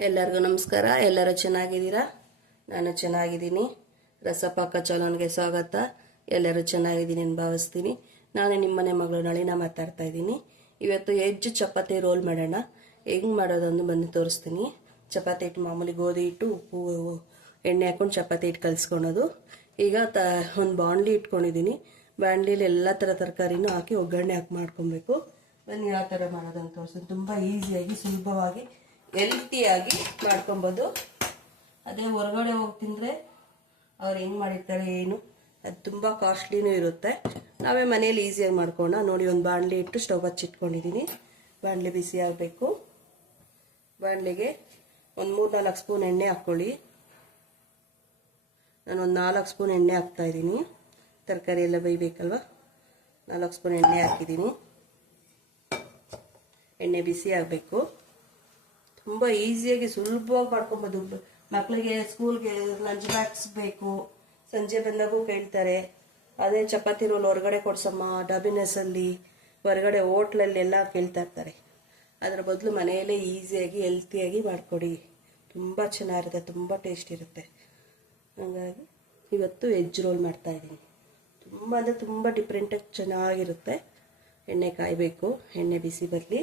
ಎಲ್ಲರಿಗೂ ನಮಸ್ಕಾರ. ಎಲ್ಲರೂ ಚೆನ್ನಾಗಿದ್ದೀರಾ? ನಾನು ಚೆನ್ನಾಗಿದ್ದೀನಿ. ರಸಪಾಕ ಚಾನಲ್ಗೆ ಸ್ವಾಗತ. ಎಲ್ಲರೂ ಚೆನ್ನಾಗಿದ್ದೀನಿ ಅಂತ ಭಾವಿಸ್ತೀನಿ. ನಾನು ನಿಮ್ಮನೆ ಮಗಳು ನಳಿನ ಮಾತಾಡ್ತಾ ಇದ್ದೀನಿ. ಇವತ್ತು ಹೆಜ್ಜು ಚಪಾತಿ ರೋಲ್ ಮಾಡೋಣ. ಹೆಂಗೆ ಮಾಡೋದನ್ನು ಬಂದು ತೋರಿಸ್ತೀನಿ. ಚಪಾತಿ ಹಿಟ್ಟು ಮಾಮೂಲಿ ಗೋಧಿ ಹಿಟ್ಟು, ಉಪ್ಪು, ಎಣ್ಣೆ ಹಾಕೊಂಡು ಚಪಾತಿ ಹಿಟ್ಟು ಕಲಿಸ್ಕೊಳೋದು. ಈಗ ತ, ಒಂದು ಬಾಂಡ್ಲಿ ಇಟ್ಕೊಂಡಿದ್ದೀನಿ. ಬಾಂಡ್ಲಿಲಿ ಎಲ್ಲ ಥರ ತರಕಾರಿನೂ ಹಾಕಿ ಒಗ್ಗರಣೆ ಹಾಕಿ ಮಾಡ್ಕೊಬೇಕು. ಬನ್ನಿ ಯಾವ ಥರ ಮಾಡೋದಂತ ತೋರಿಸ್ತೀನಿ. ತುಂಬ ಈಸಿಯಾಗಿ ಸುಲಭವಾಗಿ ಹೆಲ್ತಿಯಾಗಿ ಮಾಡ್ಕೊಬೋದು. ಅದೇ ಹೊರಗಡೆ ಹೋಗಿ ತಿಂದರೆ ಅವ್ರು ಹೆಂಗೆ ಮಾಡಿರ್ತಾರೆ ಏನು, ಅದು ತುಂಬ ಕಾಸ್ಟ್ಲಿನೂ ಇರುತ್ತೆ. ನಾವೇ ಮನೇಲಿ ಈಸಿಯಾಗಿ ಮಾಡ್ಕೋಣ ನೋಡಿ ಒಂದು ಬಾಣಲೆ ಇಟ್ಟು ಸ್ಟವ್ ಹಚ್ಚಿಟ್ಕೊಂಡಿದ್ದೀನಿ ಬಾಣಲೆ ಬಿಸಿ ಆಗಬೇಕು. ಬಾಣಲೆಗೆ ಒಂದು ಮೂರು ನಾಲ್ಕು ಸ್ಪೂನ್ ಎಣ್ಣೆ ಹಾಕ್ಕೊಳ್ಳಿ. ನಾನು ಒಂದು ನಾಲ್ಕು ಸ್ಪೂನ್ ಎಣ್ಣೆ ಹಾಕ್ತಾ ಇದ್ದೀನಿ ತರಕಾರಿ ಎಲ್ಲ ಬೇಯಬೇಕಲ್ವ? ನಾಲ್ಕು ಸ್ಪೂನ್ ಎಣ್ಣೆ ಹಾಕಿದ್ದೀನಿ ಎಣ್ಣೆ ಬಿಸಿ ಆಗಬೇಕು. ತುಂಬ ಈಸಿಯಾಗಿ ಸುಲಭವಾಗಿ ಮಾಡ್ಕೊಬೋದು. ಮಕ್ಕಳಿಗೆ ಸ್ಕೂಲ್ಗೆ ಲಂಚ್ ಬಾಕ್ಸ್ ಬೇಕು. ಸಂಜೆ ಬಂದಾಗೂ ಕೇಳ್ತಾರೆ. ಅದೇ ಚಪಾತಿ ರೋಲ್ ಹೊರಗಡೆ ಕೊಡ್ಸಮ್ಮ ಡಬಿನೆಸ್ಸಲ್ಲಿ ಹೊರಗಡೆ ಹೋಟ್ಲಲ್ಲಿ ಎಲ್ಲ ಕೇಳ್ತಾ ಇರ್ತಾರೆ. ಅದರ ಬದಲು ಮನೆಯಲ್ಲೇ ಈಸಿಯಾಗಿ ಹೆಲ್ತಿಯಾಗಿ ಮಾಡಿಕೊಡಿ. ತುಂಬ ಚೆನ್ನಾಗಿರುತ್ತೆ, ತುಂಬ ಟೇಸ್ಟ್ ಇರುತ್ತೆ. ಹಾಗಾಗಿ ಇವತ್ತು ವೆಜ್ ರೋಲ್ ಮಾಡ್ತಾ ಇದ್ದೀನಿ. ತುಂಬ ಅಂದರೆ ತುಂಬ ಡಿಫ್ರೆಂಟಾಗಿ ಚೆನ್ನಾಗಿರುತ್ತೆ. ಎಣ್ಣೆ ಕಾಯಬೇಕು, ಎಣ್ಣೆ ಬಿಸಿ ಬರಲಿ.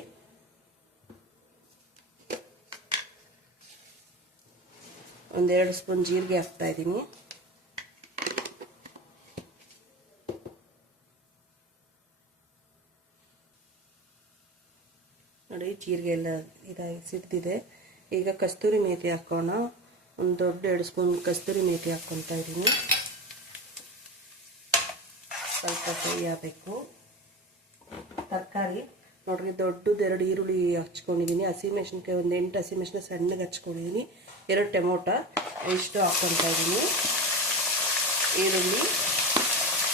ಒಂದೆರಡು ಸ್ಪೂನ್ ಜೀರಿಗೆ ಹಾಕ್ತಾ ಇದ್ದೀನಿ. ನೋಡಿ, ಜೀರಿಗೆ ಎಲ್ಲ ಇದಾಗಿ ಸಿಡ್ದಿದೆ. ಈಗ ಕಸ್ತೂರಿ ಮೇಥಿ ಹಾಕೋಣ. ಒಂದು ದೊಡ್ಡ ಎರಡು ಸ್ಪೂನ್ ಕಸ್ತೂರಿ ಮೇಥಿ ಹಾಕ್ಕೊತಾ ಇದ್ದೀನಿ. ಸ್ವಲ್ಪ ಫ್ರೈ ಆಗಬೇಕು. ತರಕಾರಿ, ನೋಡ್ರಿ, ದೊಡ್ಡದು ಎರಡು ಈರುಳ್ಳಿ ಹಚ್ಕೊಂಡಿದ್ದೀನಿ. ಹಸಿಮೆಣ್ಸಿನ್ಕಾಯಿ ಒಂದು ಎಂಟು ಹಸಿಮೆಣ್ಸಿನ ಸಣ್ಣಗೆ ಹಚ್ಕೊಂಡಿದ್ದೀನಿ. ಎರಡು ಟೊಮೊಟೊ ಇಷ್ಟು ಹಾಕ್ಕೊತಾ ಇದ್ದೀನಿ. ಈರುಳ್ಳಿ,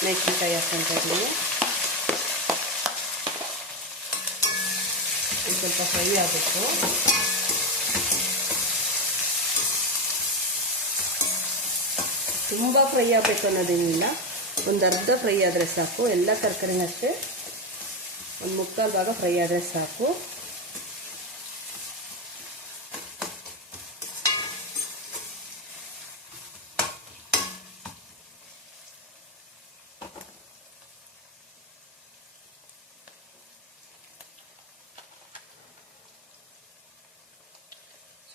ಮೆಣಸಿನ್ಕಾಯಿ ಹಾಕ್ಕೊತಾ ಇದ್ದೀನಿ. ಇದು ಸ್ವಲ್ಪ ಫ್ರೈ ಆಗಬೇಕು ತುಂಬ ಫ್ರೈ ಆಗಬೇಕು ಅನ್ನೋದೇನಿಲ್ಲ. ಒಂದು ಅರ್ಧ ಫ್ರೈ ಆದರೆ ಸಾಕು. ಎಲ್ಲ ತರಕಾರಿನಷ್ಟೇ. ಒಂದು ಮುಕ್ಕಾಲು ಭಾಗ ಫ್ರೈ ಆದರೆ ಸಾಕು.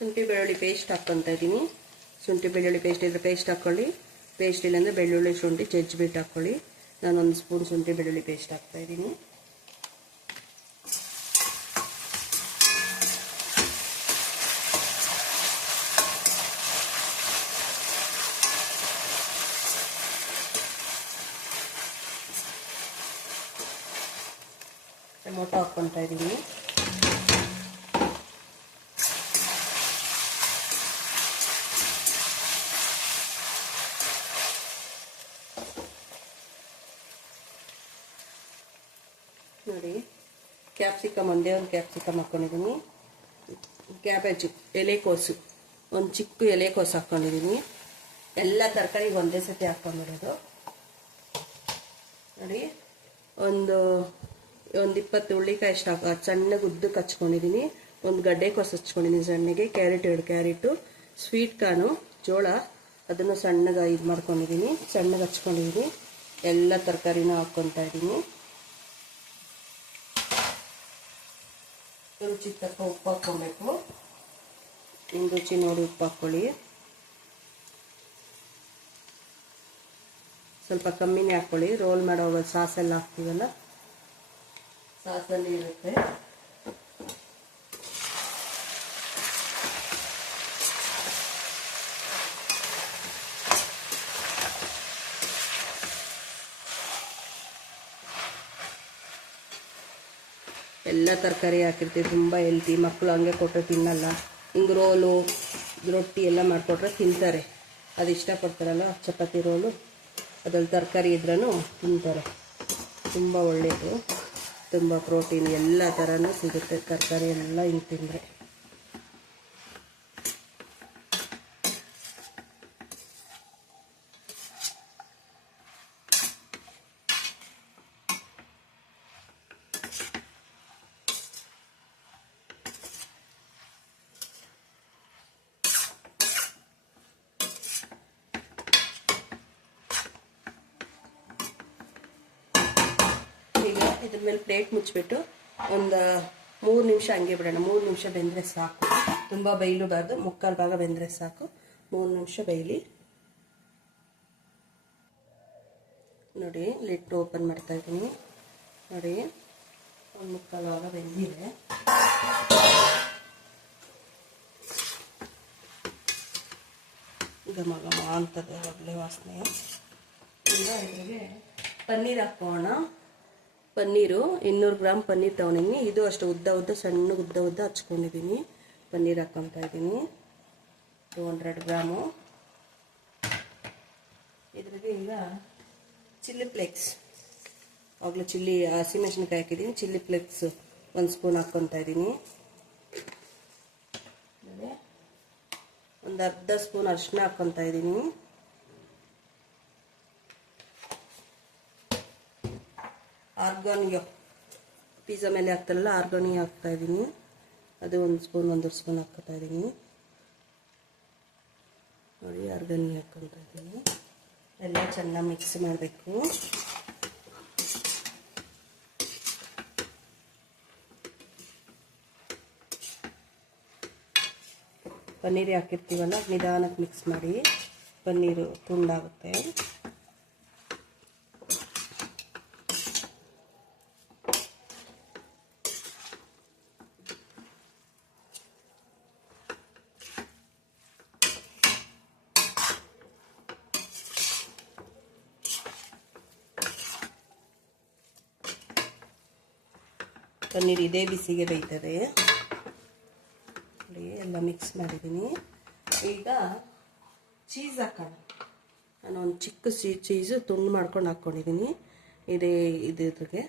ಶುಂಠಿ ಬೆಳ್ಳುಳ್ಳಿ ಪೇಸ್ಟ್ ಹಾಕ್ಕೊತಾ ಇದ್ದೀನಿ. ಶುಂಠಿ ಬೆಳ್ಳುಳ್ಳಿ ಪೇಸ್ಟ್ ಇದ್ರೆ ಪೇಸ್ಟ್ ಹಾಕ್ಕೊಳ್ಳಿ ಪೇಸ್ಟ್ ಇಲ್ಲಾಂದರೆ ಬೆಳ್ಳುಳ್ಳಿ ಶುಂಠಿ ಜಜ್ಜಿಬಿಟ್ಟು ಹಾಕ್ಕೊಳ್ಳಿ ನಾನು ಒಂದು ಸ್ಪೂನ್ ಶುಂಠಿ ಬೆಳ್ಳುಳ್ಳಿ ಪೇಸ್ಟ್ ಹಾಕ್ತಾ ಇದ್ದೀನಿ. ಟೊಮೊಟೊ ಹಾಕ್ಕೊತಾ ಇದ್ದೀನಿ ನೋಡಿ ಕ್ಯಾಪ್ಸಿಕಮ್ ಒಂದೇ ಒಂದು ಕ್ಯಾಪ್ಸಿಕಮ್ ಹಾಕ್ಕೊಂಡಿದ್ದೀನಿ ಕ್ಯಾಬೇಜು ಎಲೆಕೋಸು ಒಂದು ಚಿಕ್ಕ ಎಲೆಕೋಸು ಹಾಕ್ಕೊಂಡಿದ್ದೀನಿ ಎಲ್ಲ ತರಕಾರಿ ಒಂದೇ ಸತಿ ಹಾಕ್ಕೊಂಡ್ಬಿಡೋದು ನೋಡಿ, ಒಂದು ಒಂದು ಇಪ್ಪತ್ತು ಹುಳ್ಳಿಕಾಯಿ ಇಷ್ಟ ಹಾಕೋ ಸಣ್ಣಗೆ ಉದ್ದಕ್ಕೆ ಹಚ್ಕೊಂಡಿದ್ದೀನಿ ಒಂದು ಗಡ್ಡೆಕೋಸು ಹಚ್ಕೊಂಡಿದ್ದೀನಿ ಸಣ್ಣಗೆ, ಕ್ಯಾರೆಟ್ ಎರಡು, ಕ್ಯಾರೆಟು, ಸ್ವೀಟ್ ಕಾರ್ನು, ಜೋಳ, ಅದನ್ನು ಸಣ್ಣಗೆ ಇದು ಮಾಡ್ಕೊಂಡಿದ್ದೀನಿ, ಸಣ್ಣಗೆ ಹಚ್ಕೊಂಡಿದ್ದೀನಿ. ಎಲ್ಲ ತರಕಾರಿನೂ ಹಾಕ್ಕೊತಾ ಇದ್ದೀನಿ. ರುಚಿ ತಕ್ಕ ಉಪ್ಪು ಹಾಕ್ಕೊಬೇಕು. ನಿಮ್ಮ ರುಚಿ ನೋಡಿ ಉಪ್ಪು ಹಾಕ್ಕೊಳ್ಳಿ. ಸ್ವಲ್ಪ ಕಮ್ಮಿನೇ ಹಾಕ್ಕೊಳ್ಳಿ. ರೋಲ್ ಮಾಡೋವಾಗ ಸಾಸೆಲ್ಲ ಹಾಕ್ತೀವಲ್ಲ? ಸಾಸಲ್ಲಿ ಇರುತ್ತೆ. ಎಲ್ಲ ತರಕಾರಿ ಹಾಕಿರ್ತೀವಿ. ತುಂಬ ಹೆಲ್ತಿ. ಮಕ್ಕಳು ಹಂಗೆ ಕೊಟ್ಟರೆ ತಿನ್ನಲ್ಲ. ಹಿಂಗೆ ರೋಲು, ರೊಟ್ಟಿ ಎಲ್ಲ ಮಾಡಿಕೊಟ್ರೆ ತಿಂತಾರೆ. ಅದು ಇಷ್ಟಪಡ್ತಾರಲ್ಲ, ಚಪಾತಿ ರೋಲು. ಅದ್ರಲ್ಲಿ ತರಕಾರಿ ಇದ್ರೂ ತಿಂತಾರೆ. ತುಂಬ ಒಳ್ಳೆಯದು ತುಂಬ ಪ್ರೋಟೀನ್ ಎಲ್ಲ ಥರನೂ ಸಿಗುತ್ತೆ. ತರಕಾರಿ ಎಲ್ಲ ಹಿಂಗೆ ತಿಂದರೆ. ಇದ್ರ ಮೇಲೆ ಪ್ಲೇಟ್ ಮುಚ್ಚಿಬಿಟ್ಟು ಒಂದು ಮೂರು ನಿಮಿಷ ಹಂಗೆ ಬಿಡೋಣ. ಮೂರು ನಿಮಿಷ ಬೆಂದರೆ ಸಾಕು. ತುಂಬ ಬೇಯಲೂಬಾರ್ದು. ಮುಕ್ಕಾಲು ಭಾಗ ಬೆಂದರೆ ಸಾಕು. ಮೂರು ನಿಮಿಷ ಬೇಯಲಿ. ನೋಡಿ ಲಿಟ್ಟು ಓಪನ್ ಮಾಡ್ತಾ ಇದ್ದೀನಿ. ನೋಡಿ, ಒಂದು ಮುಕ್ಕಾಲು ಭಾಗ ಬೆಂದಿದೆ. ಘಮ ಘಮ ಅಂತದೆ ಒಳ್ಳೆ ವಾಸನೆ. ಈಗ ಇದ್ರಿಗೆ ಪನ್ನೀರ್ ಹಾಕೋಣ. ಪನ್ನೀರು ಇನ್ನೂರು ಗ್ರಾಮ್ ಪನ್ನೀರ್ ತೊಗೊಂಡಿದ್ದೀನಿ. ಇದು ಅಷ್ಟು ಉದ್ದ ಉದ್ದ, ಸಣ್ಣ ಉದ್ದ ಉದ್ದ ಹಚ್ಕೊಂಡಿದ್ದೀನಿ. ಪನ್ನೀರ್ ಹಾಕ್ಕೊತಾ ಇದ್ದೀನಿ. Two hundred gram. ಇದ್ರಿಗೆ ಈಗ ಚಿಲ್ಲಿ ಫ್ಲೇಕ್ಸ್. ಆಗಲೂ ಚಿಲ್ಲಿ ಹಸಿಮೆಣಸಿನ್ಕಾಯಿ ಹಾಕಿದ್ದೀನಿ. ಚಿಲ್ಲಿ ಫ್ಲೇಕ್ಸ್ ಒಂದು ಸ್ಪೂನ್ ಹಾಕ್ಕೊತಾ ಇದ್ದೀನಿ. ಒಂದು ಅರ್ಧ ಸ್ಪೂನ್ ಅರಿಶಿನ ಹಾಕ್ಕೊತಾ ಇದ್ದೀನಿ. ಆರ್ಗಾನಿಯೋ. ಪಿಜ್ಜಾ ಮೇಲೆ ಹಾಕ್ತಾರಲ್ಲ, ಆರ್ಗಾನಿಯೋ ಹಾಕ್ತಾ ಇದ್ದೀನಿ. ಅದು ಒಂದು ಸ್ಪೂನ್ ಒಂದೂವರೆ ಸ್ಪೂನ್ ಹಾಕ್ಕೊತಾ ಇದ್ದೀನಿ. ನೋಡಿ ಆರ್ಗಾನಿ ಹಾಕ್ಕೊತಾ ಇದ್ದೀನಿ. ಎಲ್ಲ ಚೆನ್ನಾಗಿ ಮಿಕ್ಸ್ ಮಾಡಬೇಕು. ಪನ್ನೀರ್ ಹಾಕಿರ್ತೀವಲ್ಲ ನಿಧಾನಕ್ಕೆ ಮಿಕ್ಸ್ ಮಾಡಿ. ಪನ್ನೀರು ತುಂಡಾಗುತ್ತೆ. ಪನ್ನೀರ್ ಇದೇ ಬಿಸಿಗೆ ಬೈತದೆ ನೋಡಿ, ಎಲ್ಲ ಮಿಕ್ಸ್ ಮಾಡಿದ್ದೀನಿ. ಈಗ ಚೀಸ್ ಹಾಕೋಣ. ನಾನು ಒಂದು ಚಿಕ್ಕ ಸಿ ಚೀಸು ತುಂಡು ಮಾಡ್ಕೊಂಡು ಹಾಕ್ಕೊಂಡಿದ್ದೀನಿ ಇದೇ ಇದ್ರಿಗೆ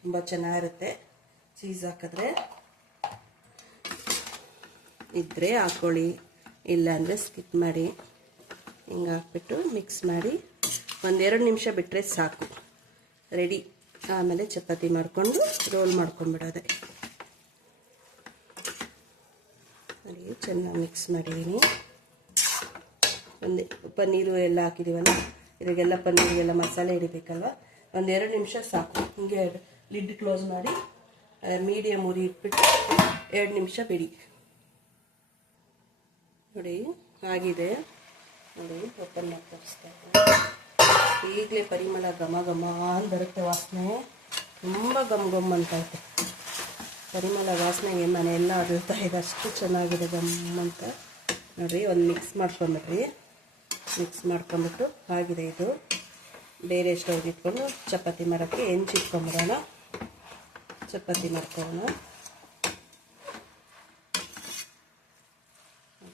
ತುಂಬ ಚೆನ್ನಾಗಿರುತ್ತೆ ಚೀಸ್ ಹಾಕಿದ್ರೆ. ಇದ್ದರೆ ಹಾಕ್ಕೊಳ್ಳಿ ಇಲ್ಲಾಂದರೆ ಸ್ಕಿಪ್ ಮಾಡಿ. ಹಿಂಗೆ ಹಾಕ್ಬಿಟ್ಟು ಮಿಕ್ಸ್ ಮಾಡಿ. ಒಂದೆರಡು ನಿಮಿಷ ಬಿಟ್ಟರೆ ಸಾಕು. ರೆಡಿ ಆಮೇಲೆ ಚಪಾತಿ ಮಾಡಿಕೊಂಡು ರೋಲ್ ಮಾಡ್ಕೊಂಡ್ಬಿಡೋದೆ. ನೋಡಿ ಚೆನ್ನಾಗಿ ಮಿಕ್ಸ್ ಮಾಡಿದ್ದೀನಿ. ಒಂದು ಪನ್ನೀರು ಎಲ್ಲ ಹಾಕಿದ್ದೀವಲ್ಲ ಇದಕ್ಕೆಲ್ಲ ಪನ್ನೀರಿಗೆಲ್ಲ ಮಸಾಲೆ ಹಿಡಿಬೇಕಲ್ವ? ಎರಡು ನಿಮಿಷ ಸಾಕು. ಹಿಂಗೆ ಲಿಡ್ ಕ್ಲೋಸ್ ಮಾಡಿ ಮೀಡಿಯಮ್ ಉರಿ ಇಟ್ಬಿಟ್ಟು ಎರಡು ನಿಮಿಷ ಬಿಡಿ. ನೋಡಿ, ಆಗಿದೆ. ನೋಡಿ ಓಪನ್ ಮಾಡಿ ತೋರಿಸ್ತಾ ಈಗಲೇ ಪರಿಮಳ ಘಮ ಘಮ ಅಂತ ಬರುತ್ತೆ ವಾಸನೆ. ತುಂಬ ಗಮ್ ಗಮ್ ಅಂತ ಐತೆ. ಪರಿಮಳ ವಾಸನೆಗೆ ಮನೆಯೆಲ್ಲ ಅರಳ್ತಾ ಇದೆ. ಅಷ್ಟು ಚೆನ್ನಾಗಿದೆ ಗಮ್ ಅಂತ. ನೋಡಿರಿ, ಒಂದು ಮಿಕ್ಸ್ ಮಾಡ್ಕೊಂಬಿಡ್ರಿ ಮಿಕ್ಸ್ ಮಾಡ್ಕೊಂಬಿಟ್ಟು ಆಗಿದೆ ಇದು. ಬೇರೆ ಸ್ಟವ್ ಇಟ್ಕೊಂಡು ಚಪಾತಿ ಮಾಡೋಕ್ಕೆ ಹೆಂಚು ಇಟ್ಕೊಂಬಿಡೋಣ ಚಪಾತಿ ಮಾಡ್ಕೊಳ್ಳೋಣ.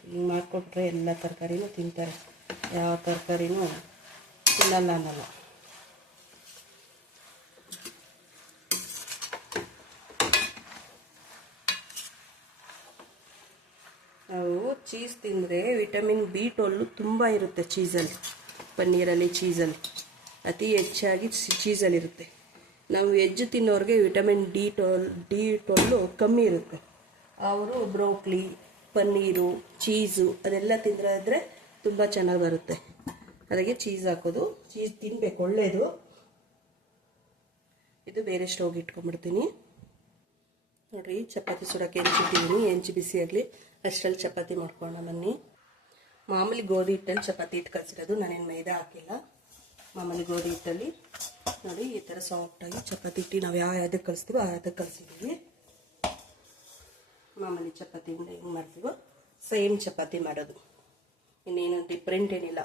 ಹಿಂಗೆ ಮಾಡಿಕೊಟ್ರೆ ಎಲ್ಲ ತರಕಾರಿನೂ ತಿಂತಾರೆ. ಯಾವ ತರಕಾರಿನೂ ತಿನ್ನಲ್ಲ ಅನ್ನಲ್ಲ ನಾವು ಚೀಸ್ ತಿಂದರೆ ವಿಟಮಿನ್ ಬಿ ಟೊಲ್ಲು ತುಂಬ ಇರುತ್ತೆ ಚೀಸಲ್ಲಿ ಪನ್ನೀರಲ್ಲಿ ಚೀಸಲ್ಲಿ ಅತಿ ಹೆಚ್ಚಾಗಿ ಚೀಸಲ್ಲಿ ಇರುತ್ತೆ. ನಾವು ವೆಜ್ ತಿನ್ನೋರಿಗೆ ವಿಟಮಿನ್ ಡಿ ಟೋಲ್ ಡಿ ಟೊಲ್ಲು ಕಮ್ಮಿ ಇರುತ್ತೆ. ಅವರು ಬ್ರೋಕ್ಲಿ ಪನ್ನೀರು ಚೀಸು ಅದೆಲ್ಲ ತಿಂದ್ರೆ ತುಂಬ ಚೆನ್ನಾಗಿ ಬರುತ್ತೆ. ಅದಕ್ಕೆ ಚೀಸ್ ಹಾಕೋದು. ಚೀಸ್ ತಿನ್ಬೇಕು ಒಳ್ಳೆಯದು ಇದು ಬೇರೆ ಸ್ಟವ್ಗೆ ಇಟ್ಕೊಂಡ್ಬಿಡ್ತೀನಿ. ನೋಡ್ರಿ, ಚಪಾತಿ ಸುಡೋಕ್ಕೆ ಹೆಂಚಿಟ್ಟಿದ್ದೀನಿ ಹೆಂಚು ಬಿಸಿ ಆಗಲಿ, ಅಷ್ಟರಲ್ಲಿ ಚಪಾತಿ ಮಾಡ್ಕೊಳ್ಳೋಣ ಬನ್ನಿ. ಮಾಮೂಲಿ ಗೋಧಿ ಹಿಟ್ಟಲ್ಲಿ ಚಪಾತಿ ಹಿಟ್ಟು ಕಲಸಿರೋದು, ನಾನೇನು ಮೈದಾ ಹಾಕಿಲ್ಲ. ಮಾಮೂಲಿ ಗೋಧಿ ಹಿಟ್ಟಲ್ಲಿ. ನೋಡಿ, ಈ ಥರ ಸಾಫ್ಟಾಗಿ ಚಪಾತಿ ಹಿಟ್ಟು ನಾವು ಯಾವ ಯಾವ್ದಕ್ಕೆ ಕಲಿಸ್ತೀವೋ ಆ ಯಾವುದಕ್ಕೆ ಕಲಿಸಿದ್ದೀವಿ ಮಾಮೂಲಿ ಚಪಾತಿಯಿಂದ ಹೆಂಗೆ ಮಾಡ್ತೀವೋ ಸೇಮ್ ಚಪಾತಿ ಮಾಡೋದು. ಇನ್ನೇನು ಡಿಫ್ರೆಂಟ್ ಏನಿಲ್ಲ.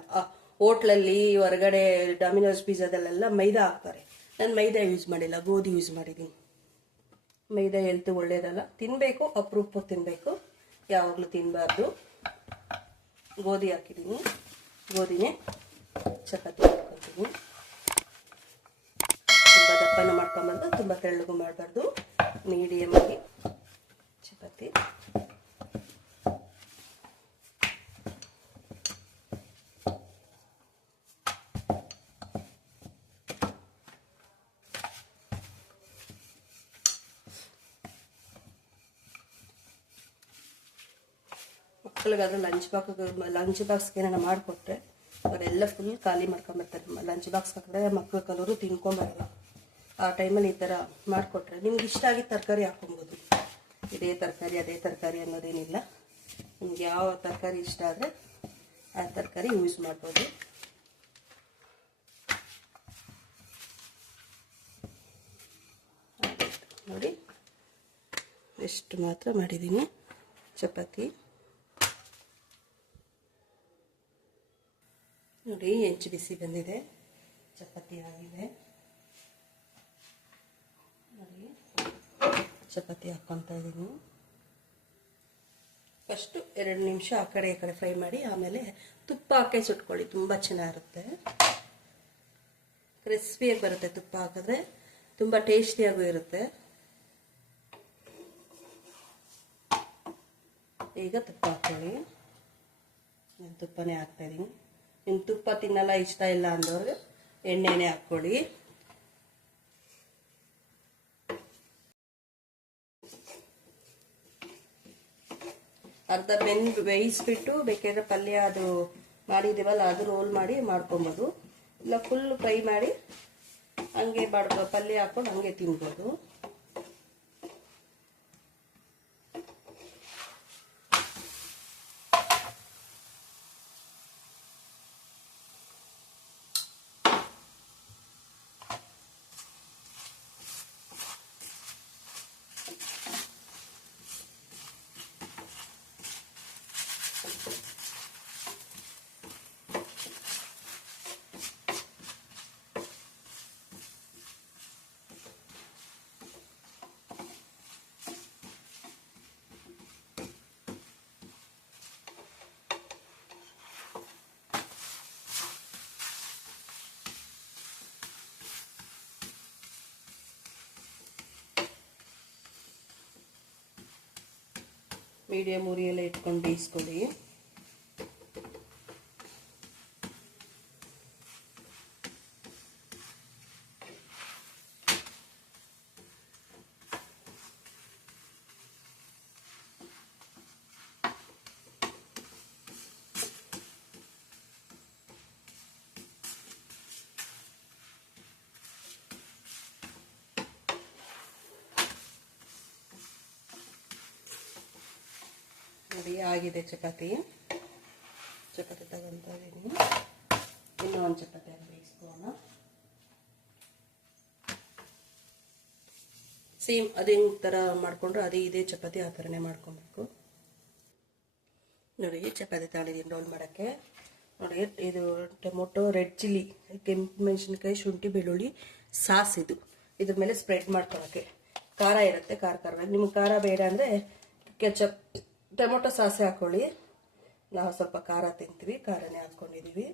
ಹೋಟ್ಲಲ್ಲಿ ಹೊರಗಡೆ ಡಾಮಿನೋಸ್ ಪಿಜ್ಜಾದಲ್ಲೆಲ್ಲ ಮೈದಾ ಹಾಕ್ತಾರೆ. ನಾನು ಮೈದಾ ಯೂಸ್ ಮಾಡಿಲ್ಲ, ಗೋಧಿ ಯೂಸ್ ಮಾಡಿದ್ದೀನಿ. ಮೈದಾ ಹೆಲ್ತ್ ಒಳ್ಳೇದಲ್ಲ. ತಿನ್ನಬೇಕು ಅಪರೂಪ ತಿನ್ನಬೇಕು ಯಾವಾಗಲೂ ತಿನ್ನಬಾರ್ದು ಗೋಧಿ ಹಾಕಿದ್ದೀನಿ. ಗೋಧಿನೇ ಚಪಾತಿ ಮಾಡ್ಕೊತೀನಿ. ತುಂಬ ದಪ್ಪನ ಮಾಡ್ಕೊಂಬಂದು, ತುಂಬ ತೆಳ್ಳಗೂ ಮಾಡಬಾರ್ದು. ಮೀಡಿಯಮ್ ಆಗಿ ಚಪಾತಿ. ಮಕ್ಕಳಿಗಾದ್ರೆ ಲಂಚ್ ಬಾಕ್ಸ್ ಲಂಚ್ ಬಾಕ್ಸ್ಗೆ ಏನಾರ ಮಾಡಿಕೊಟ್ರೆ, ಅವರೆಲ್ಲ ಫುಲ್ ಖಾಲಿ ಮಾಡ್ಕೊಂಬರ್ತಾರೆ ಲಂಚ್ ಬಾಕ್ಸ್ ಹಾಕಿದ್ರೆ ಮಕ್ಕಳು ಕಲರು ತಿನ್ಕೊಂಬರಲ್ಲ ಆ ಟೈಮಲ್ಲಿ ಈ ಥರ ಮಾಡಿಕೊಟ್ರೆ ನಿಮ್ಗೆ ಇಷ್ಟ ಆಗಿದ್ದ ತರಕಾರಿ ಹಾಕೊಬೋದು ಇದೇ ತರಕಾರಿ, ಅದೇ ತರಕಾರಿ ಅನ್ನೋದೇನಿಲ್ಲ. ನಿಮ್ಗೆ ಯಾವ ತರಕಾರಿ ಇಷ್ಟ ಆದರೆ ಆ ತರಕಾರಿ ಯೂಸ್ ಮಾಡ್ಬೋದು. ನೋಡಿ, ಎಷ್ಟು ಮಾತ್ರ ಮಾಡಿದ್ದೀನಿ. ಚಪಾತಿ. ನೋಡಿ ಹೆಂಚು ಬಿಸಿ ಬಂದಿದೆ. ಚಪಾತಿ ಆಗಿದೆ. ನೋಡಿ, ಚಪಾತಿ ಹಾಕ್ಕೊತಾ ಇದ್ದೀನಿ. ಫಸ್ಟು ಎರಡು ನಿಮಿಷ ಆ ಕಡೆ, ಈ ಕಡೆ ಫ್ರೈ ಮಾಡಿ, ಆಮೇಲೆ ತುಪ್ಪ ಹಾಕಿ ಸುಟ್ಕೊಳ್ಳಿ, ತುಂಬ ಚೆನ್ನಾಗಿರುತ್ತೆ. ಕ್ರಿಸ್ಪಿಯಾಗಿ ಬರುತ್ತೆ ತುಪ್ಪ ಹಾಕಿದ್ರೆ. ತುಂಬ ಟೇಸ್ಟಿಯಾಗೂ ಇರುತ್ತೆ. ಈಗ ತುಪ್ಪ ಹಾಕ್ಕೊಳ್ಳಿ ನಾನು ತುಪ್ಪನೇ ಹಾಕ್ತಾಯಿದ್ದೀನಿ ನಿಮ್ಮ ತುಪ್ಪ ತಿನ್ನಲ್ಲ, ಇಷ್ಟ ಇಲ್ಲ ಅಂದವ್ರಿಗೆ ಎಣ್ಣೆನೇ ಹಾಕ್ಕೊಳ್ಳಿ. ಅರ್ಧ ಬೆಂದು ಬೇಯಿಸ್ಬಿಟ್ಟು, ಬೇಕಾದ್ರೆ ಪಲ್ಯ ಅದು ಮಾಡಿದ್ದೀವಲ್ಲ, ಅದು ರೋಲ್ ಮಾಡಿ ಮಾಡ್ಕೊಬೋದು. ಇಲ್ಲ ಫುಲ್ ಫ್ರೈ ಮಾಡಿ, ಹಂಗೆ ಮಾಡ್ಕೊ ಪಲ್ಯ ಹಾಕೊಂಡು ಹಂಗೆ ತಿನ್ಬೋದು. ಮೀಡಿಯಮ್ ಉರಿಯೆಲ್ಲ ಇಟ್ಕೊಂಡು ಬೇಯಿಸ್ಕೊಳ್ಳಿ ನೋಡಿ ಆಗಿದೆ ಚಪಾತಿ. ಚಪಾತಿ ತಗೊಂತ ಇದ್ದೀನಿ ಇನ್ನೂ ಒಂದು ಚಪಾತಿ ಬೇಯಿಸ್ಕೊಳ್ಳೋಣ. ಸೇಮ್ ಅದೇ ಥರ ಮಾಡಿಕೊಂಡ್ರೆ ಅದೇ ಇದೇ ಚಪಾತಿ ಆ ಥರನೇ ಮಾಡ್ಕೊಬೇಕು. ನೋಡಿ ಚಪಾತಿ ತಗೊಂಡಿದ್ದೀನಿ ರೋಲ್ ಮಾಡೋಕ್ಕೆ. ನೋಡಿ, ಇದು ಟೊಮೊಟೊ, ರೆಡ್ ಚಿಲ್ಲಿ ಕೆಂಪು ಮೆಣಸಿನ್ಕಾಯಿ, ಶುಂಠಿ, ಬೆಳ್ಳುಳ್ಳಿ, ಸಾಸ್ ಇದು. ಇದ್ರ ಮೇಲೆ ಸ್ಪ್ರೆಡ್ ಮಾಡ್ಕೊಳಕ್ಕೆ ಖಾರ ಇರುತ್ತೆ, ಖಾರ ಖಾರವಾಗಿ. ನಿಮ್ಗೆ ಖಾರ ಬೇಡ ಅಂದರೆ ಕೆಚಪ್ ಟೊಮೊಟೊ ಸಾಸೆ ಹಾಕೊಳ್ಳಿ. ನಾವು ಸ್ವಲ್ಪ ಖಾರ ತಿಂತೀವಿ, ಖಾರನೇ ಹಾಕ್ಕೊಂಡಿದ್ದೀವಿ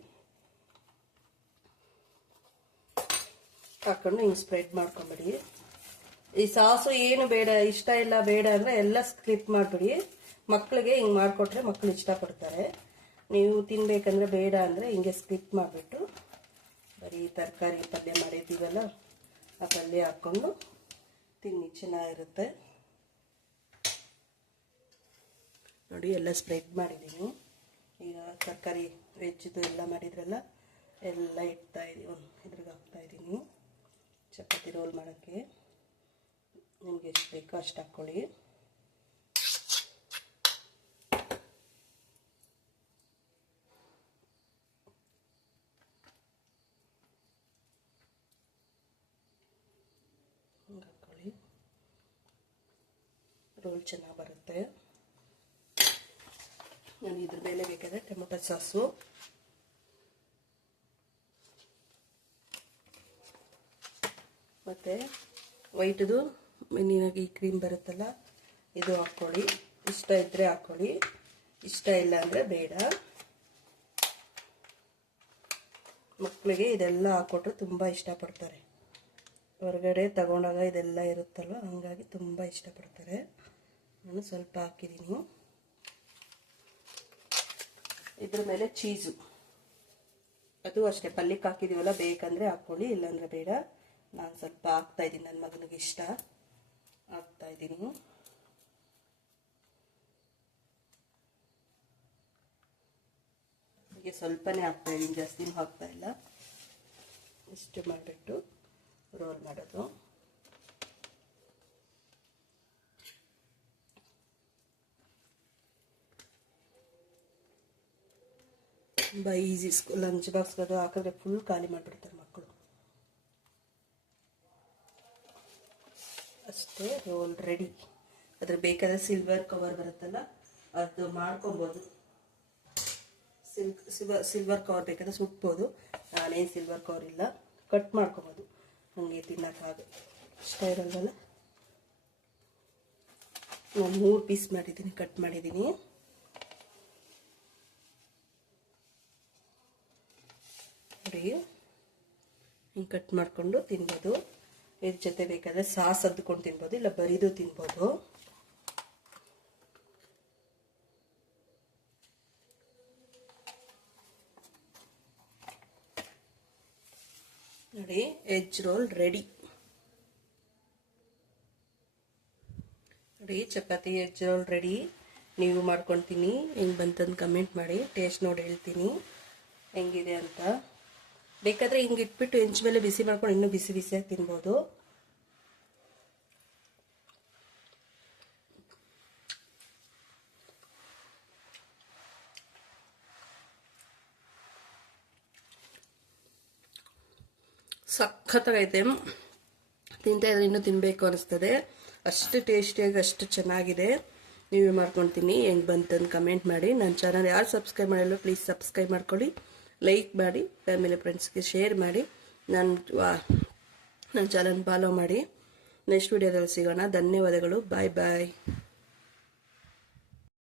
ಹಾಕೊಂಡು ಹಿಂಗೆ ಸ್ಪ್ರೆಡ್ ಮಾಡ್ಕೊಂಬಿಡಿ. ಈ ಸಾಸು ಏನು ಬೇಡ, ಇಷ್ಟ ಇಲ್ಲ ಬೇಡ ಅಂದರೆ ಎಲ್ಲ ಸ್ಕಿಪ್ ಮಾಡಿಬಿಡಿ. ಮಕ್ಕಳಿಗೆ ಹಿಂಗೆ ಮಾಡಿಕೊಟ್ರೆ ಮಕ್ಕಳು ಇಷ್ಟಪಡ್ತಾರೆ. ನೀವು ತಿನ್ಬೇಕಂದ್ರೆ ಬೇಡ ಅಂದರೆ ಹಿಂಗೆ ಸ್ಕಿಪ್ ಮಾಡಿಬಿಟ್ಟು ಬರೀ ತರಕಾರಿ ಪಲ್ಯ ಮಾಡಿದ್ದೀವಲ್ಲ ಆ ಪಲ್ಯ ಹಾಕ್ಕೊಂಡು ತಿನ್ನಿ, ಚೆನ್ನಾಗಿರುತ್ತೆ. ನೋಡಿ, ಎಲ್ಲ ಸ್ಪ್ರೆಡ್ ಮಾಡಿದ್ದೀನಿ ಈಗ ತರಕಾರಿ ವೆಜ್ದು ಎಲ್ಲ ಮಾಡಿದ್ರಲ್ಲ, ಎಲ್ಲ ಇಡ್ತಾ ಇದ್ದೀನಿ ಇದ್ರಿಗೆ ಹಾಕ್ತಾ ಇದ್ದೀನಿ ಚಪಾತಿ ರೋಲ್ ಮಾಡೋಕ್ಕೆ. ನಿಮ್ಗೆ ಎಷ್ಟು ಬೇಕೋ ಅಷ್ಟು ಹಾಕ್ಕೊಳ್ಳಿ. ಹಾಕ್ಕೊಳ್ಳಿ. ರೋಲ್ ಚೆನ್ನಾಗಿ ಬರುತ್ತೆ. ನಾನು ಇದ್ರ ಮೇಲೆ ಬೇಕಾದ್ರೆ ಟೊಮೊಟೊ ಸಾಸು. ಮತ್ತು ವೈಟ್ದು ಮೆನ್ನಿನಾಗಿ ಕ್ರೀಮ್ ಬರುತ್ತಲ್ಲ, ಇದು ಹಾಕ್ಕೊಳ್ಳಿ. ಇಷ್ಟ ಇದ್ದರೆ ಹಾಕ್ಕೊಳ್ಳಿ. ಇಷ್ಟ ಇಲ್ಲ ಅಂದರೆ ಬೇಡ. ಮಕ್ಕಳಿಗೆ ಇದೆಲ್ಲ ಹಾಕ್ಕೊಟ್ರೆ ತುಂಬ ಇಷ್ಟಪಡ್ತಾರೆ. ಹೊರಗಡೆ ತಗೊಂಡಾಗ ಇದೆಲ್ಲ ಇರುತ್ತಲ್ವ, ಹಂಗಾಗಿ ತುಂಬ ಇಷ್ಟಪಡ್ತಾರೆ. ನಾನು ಸ್ವಲ್ಪ ಹಾಕಿದ್ದೀನಿ. ಇದ್ರ ಮೇಲೆ ಚೀಸು. ಅದು ಅಷ್ಟೇ, ಪಲ್ಲಿಕ್ ಹಾಕಿದೀವಲ್ಲ, ಬೇಕಂದ್ರೆ ಹಾಕ್ಕೊಳ್ಳಿ, ಇಲ್ಲಾಂದ್ರೆ ಬೇಡ. ನಾನು ಸ್ವಲ್ಪ ಹಾಕ್ತಾ ಇದ್ದೀನಿ ನನ್ನ ಮಗನಿಗೆ ಇಷ್ಟ. ಹಾಕ್ತಾ ಇದ್ದೀನಿ. ಹೀಗೆ ಸ್ವಲ್ಪನೇ ಹಾಕ್ತಾ ಇದ್ದೀನಿ, ಜಾಸ್ತಿನೂ ಹಾಕ್ತಾ ಇಲ್ಲ. ಇಷ್ಟು ಮಾಡಿಬಿಟ್ಟು ರೋಲ್ ಮಾಡೋದು. ತುಂಬ ಈಸಿ ಲಂಚ್ ಬಾಕ್ಸ್ಗಳು ಹಾಕಿದ್ರೆ ಫುಲ್ ಖಾಲಿ ಮಾಡಿಬಿಡ್ತಾರೆ ಮಕ್ಕಳು. ಅಷ್ಟೇ ರೋಲ್ ರೆಡಿ ಅದ್ರ ಬೇಕಾದ ಸಿಲ್ವರ್ ಕವರ್ ಬರುತ್ತಲ್ಲ, ಅದು ಮಾಡ್ಕೊಬೋದು. ಸಿಲ್ಕ್ ಸಿಲ್ವರ್ ಸಿಲ್ವರ್ ಕವರ್ ಬೇಕಾದ್ರೆ ಸುಟ್ಬೋದು. ನಾನೇನು ಸಿಲ್ವರ್ ಕವರ್ ಇಲ್ಲ ಕಟ್ ಮಾಡ್ಕೊಬೋದು. ಹಾಗೆ ತಿನ್ನೋಕ್ಕಾಗ ಇಷ್ಟ ಇರಲ್ವಲ್ಲ? ನಾನು ಮೂರು ಪೀಸ್ ಮಾಡಿದ್ದೀನಿ ಕಟ್ ಮಾಡಿದ್ದೀನಿ. ನೋಡಿ ಹಿಂಗೆ ಕಟ್ ಮಾಡಿಕೊಂಡು ತಿನ್ಬೋದು. ಇದ್ರ ಜೊತೆ ಬೇಕಾದರೆ ಸಾಸ್ ಅದ್ಕೊಂಡು ತಿನ್ಬೋದು, ಇಲ್ಲ ಬರಿದು ತಿನ್ಬೋದು. ನೋಡಿ ಎಜ್ ರೋಲ್ ರೆಡಿ ನೋಡಿ, ಚಪಾತಿ ಎಜ್ ರೋಲ್ ರೆಡಿ ನೀವು ಮಾಡ್ಕೊಳ್ತೀನಿ ಹೆಂಗೆ ಬಂತಂದು ಕಮೆಂಟ್ ಮಾಡಿ. ಟೇಸ್ಟ್ ನೋಡಿ ಹೇಳ್ತೀನಿ. ಹೆಂಗಿದೆ ಅಂತ. ಬೇಕಾದರೆ ಹಿಂಗೆ ಇಟ್ಬಿಟ್ಟು ಹೆಂಚ್ ಮೇಲೆ ಬಿಸಿ ಮಾಡ್ಕೊಂಡು ಇನ್ನೂ ಬಿಸಿ ಬಿಸಿಯಾಗಿ ತಿನ್ಬೋದು. ಸಖತ್ತಾಗೈತೆ. ತಿಂತಾ ಇದ್ರೆ ಇನ್ನೂ ತಿನ್ನಬೇಕು ಅನಿಸ್ತದೆ. ಅಷ್ಟು ಟೇಸ್ಟಿಯಾಗಿ, ಅಷ್ಟು ಚೆನ್ನಾಗಿದೆ. ನೀವೇ ಮಾಡ್ಕೊಳ್ತೀನಿ ಹೆಂಗೆ ಬಂತಂದು ಕಮೆಂಟ್ ಮಾಡಿ. ನನ್ನ ಚಾನಲ್ ಯಾರು ಸಬ್ಸ್ಕ್ರೈಬ್ ಮಾಡಿಲ್ಲ ಪ್ಲೀಸ್ ಸಬ್ಸ್ಕ್ರೈಬ್ ಮಾಡ್ಕೊಳ್ಳಿ. ಲೈಕ್ ಮಾಡಿ ಫ್ಯಾಮಿಲಿ ಫ್ರೆಂಡ್ಸ್ಗೆ ಶೇರ್ ಮಾಡಿ ನನ್ನ ನನ್ನ ಚಾನಲ್ ಫಾಲೋ ಮಾಡಿ. ನೆಕ್ಸ್ಟ್ ವಿಡಿಯೋದಲ್ಲಿ ಸಿಗೋಣ. ಧನ್ಯವಾದಗಳು. ಬಾಯ್ ಬಾಯ್